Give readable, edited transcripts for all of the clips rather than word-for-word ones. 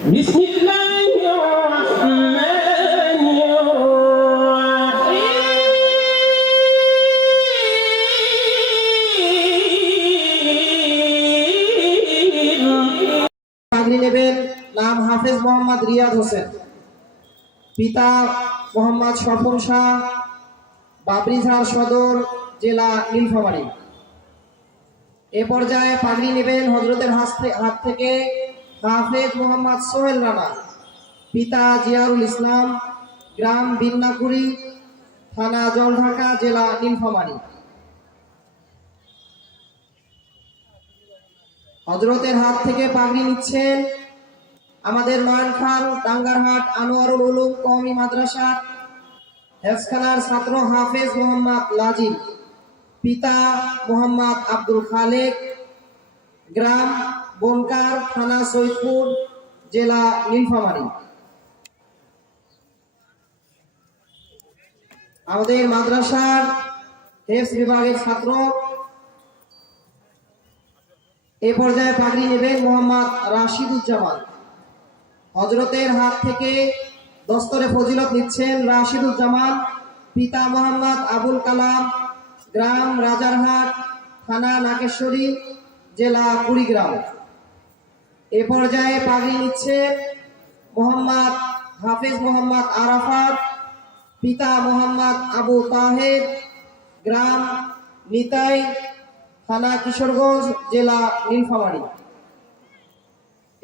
بسم الله الرحمن الرحيم পাগড়ি নেবেন নাম হাফেজ মোহাম্মদ রিয়াদ হোসেন, পিতা মোহাম্মদ স্বপন শাহ, বাবরিঝাড় সদর, জেলা নীলফামারী। এ পর্যায়ে পাগড়ি নেবেন হযরতের হাত থেকে হাফেজ মোহাম্মদ সোহেল রানা, পিতা জিয়ারুল ইসলাম, গ্রাম বিন্নাকুড়ি, থানা জলঢাকা, জেলা নীলফামারী। হযরতের হাত থেকে পাগড়ি নিচ্ছেন আমাদের নয়নখাল টাঙ্গারহাট আনোয়ারুল উলুম কওমি মাদ্রাসা হেফজখানার ছাত্র হাফেজ মোহাম্মদ লাজিম, পিতা মোহাম্মদ আব্দুল খালেক, গ্রাম বনকার, থানা সৈয়দপুর, জেলা নীলফামারী। আমাদের মাদ্রাসার হেফজ বিভাগের ছাত্র। এ পর্যায়ে পাগড়ি নেবেন মোহাম্মদ রাশিদুজ্জামান। হযরতের হাত থেকে দস্তরে ফজিলত নিচ্ছেন রাশিদুজ্জামান, পিতা মোহাম্মদ আবুল কালাম, গ্রাম রাজারহাট, থানা নাকেশ্বরী, জেলা কুড়িগ্রাম। এ পর্যায়ে পাগড়ি নিচ্ছেন মোহাম্মদ হাফেজ মোহাম্মদ আরাফাত, পিতা মোহাম্মদ আবু তাহের, গ্রাম নিতাই, থানা কিশোরগঞ্জ, জেলা নীলফামারী।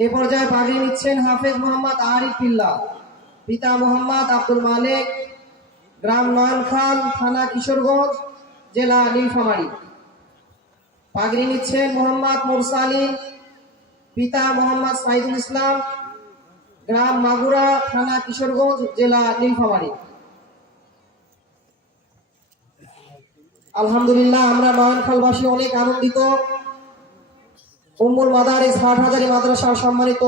এ পর্যায়ে পাগড়ি নিচ্ছেন হাফেজ মোহাম্মদ আরিফ বিল্লাহ, পিতা মোহাম্মদ আব্দুল মালেক, গ্রাম নয়নখাল, থানা কিশোরগঞ্জ, জেলা নীলফামারী। পাগড়ি নিচ্ছেন মোহাম্মদ মুরসালি, পিতা মোহাম্মদ সাইদুল ইসলাম, গ্রাম মাগুরা, থানা কিশোরগঞ্জ, জেলা নীলফামারী। আলহামদুলিল্লাহ, আমরা নয়নখালবাসী অনেক আনন্দিত। উম্মুল মাদারিস হাটহাজারী মাদ্রাসার সম্মানিত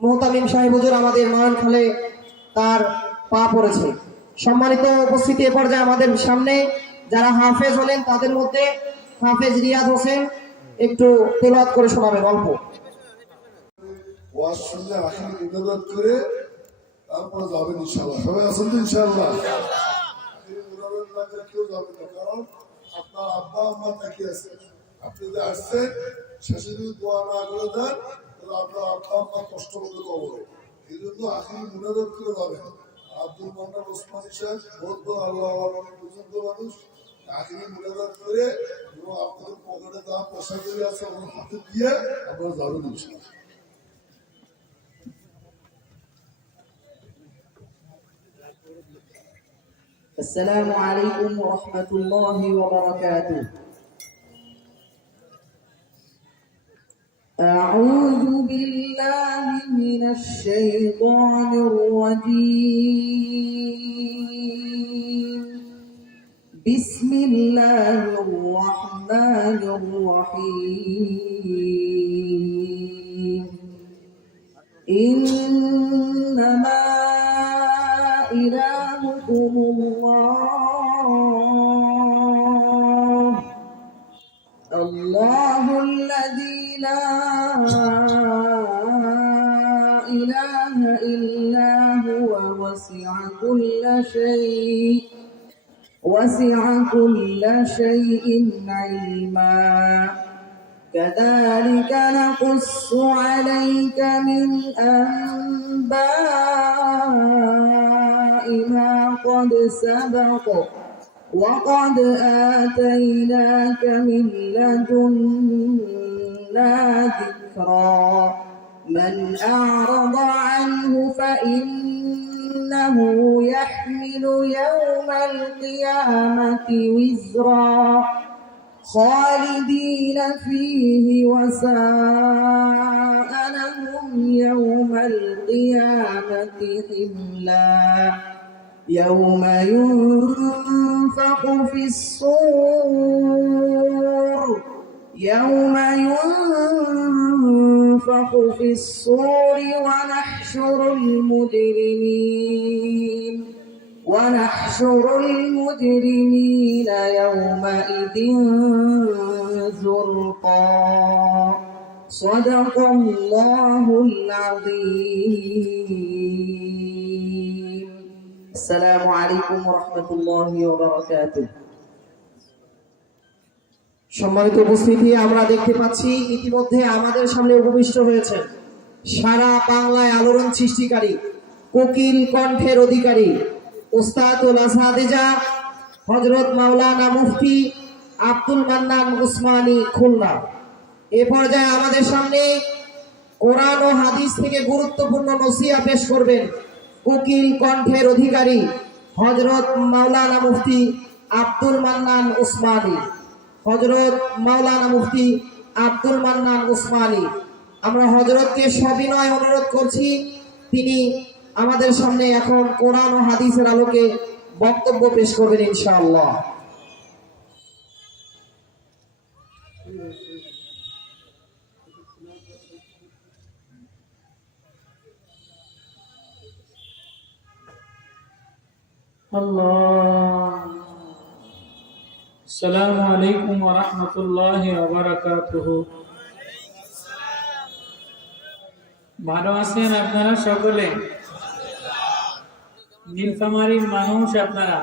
মুহতামিম সাহেব হুজুর আমাদের নয়নখালে তার পা পড়েছে। সম্মানিত উপস্থিতি, এ পর্যায়ে আমাদের সামনে যারা হাফেজ হলেন তাদের মধ্যে হাফেজ রিয়াদ হোসেন একটু তেলাওয়াত করে শোনাবেন অল্প। ওয়াজ শুনলে আখির ইবাদত করে তারপর যাবেন ইনশাআল্লাহ। সবাই আছেন তো ইনশাআল্লাহ? কেউ যাবেন না, কারণ আপনার আব্বা আম্মা তাকিয়ে আছে। আপনি যে আসছেন শেষে যদি দোয়া না করে দেন তাহলে আপনার আব্বা আম্মা কষ্ট করতে কবরে। এই জন্য আখির মুনাজাত করে যাবেন। আব্দুল মান্নান ওসমানী সাহেব বহুত বড় আল্লাহ অনেক বুজুর্গ মানুষ। আখির মুনাজাত করে এবং আপনাদের পকেটে যা পয়সা করে আছে ওনার হাতে দিয়ে আপনারা যাবেন ইনশাআল্লাহ। السلام عليكم ورحمة الله وبركاته. أعوذ بالله من الشيطان الرجيم. بسم الله الرحمن الرحيم. إنما إلهكم الله الذي لا إله إلا هو وسع كل شيء علما. كذلك نقص عليك من أنباء ما قد سبق وقد آتيناك من لدنا ذكرا. من أعرض عنه فإنه يحمل يوم القيامة وزرا خالدين فيه وساء لهم يوم القيامة حملا. يوم ينفخ في الصور ونحشر المجرمين يومئذ زرقا. সাদাকাল্লাহুল আযীম। আসসালামু আলাইকুম ওয়া রাহমাতুল্লাহি ওয়া বারাকাতুহু। সম্মানিত উপস্থিতি, আমরা দেখতে পাচ্ছি ইতিমধ্যে আমাদের সামনে উপবিষ্ট হয়েছেন সারা বাংলায় আলোড়ন সৃষ্টিকারী, কোকিল কণ্ঠের অধিকারী ওস্তাদুল আসাদেজা হযরত মাওলানা মুফতি আব্দুল মান্নান উসমানী খুলনা। এ পর্যায়ে আমাদের সামনে কোরআন ও হাদিস থেকে গুরুত্বপূর্ণ নসিহত পেশ করবেন কোকিল কণ্ঠের অধিকারী হযরত মাওলানা মুফতি আব্দুল মান্নান উসমানী। হযরত মাওলানা মুফতি আব্দুল মান্নান উসমানী, আমরা হযরতকে সবিনয় অনুরোধ করছি তিনি আমাদের সামনে এখন কোরআন ও হাদিসের আলোকে বক্তব্য পেশ করবেন ইনশাআল্লাহ। আসসালামু আলাইকুম ওয়া রাহমাতুল্লাহি ওয়া বারাকাতুহু। ভালো আছেন আপনারা সকলে? নীলফামারীর মানুষ আপনারা।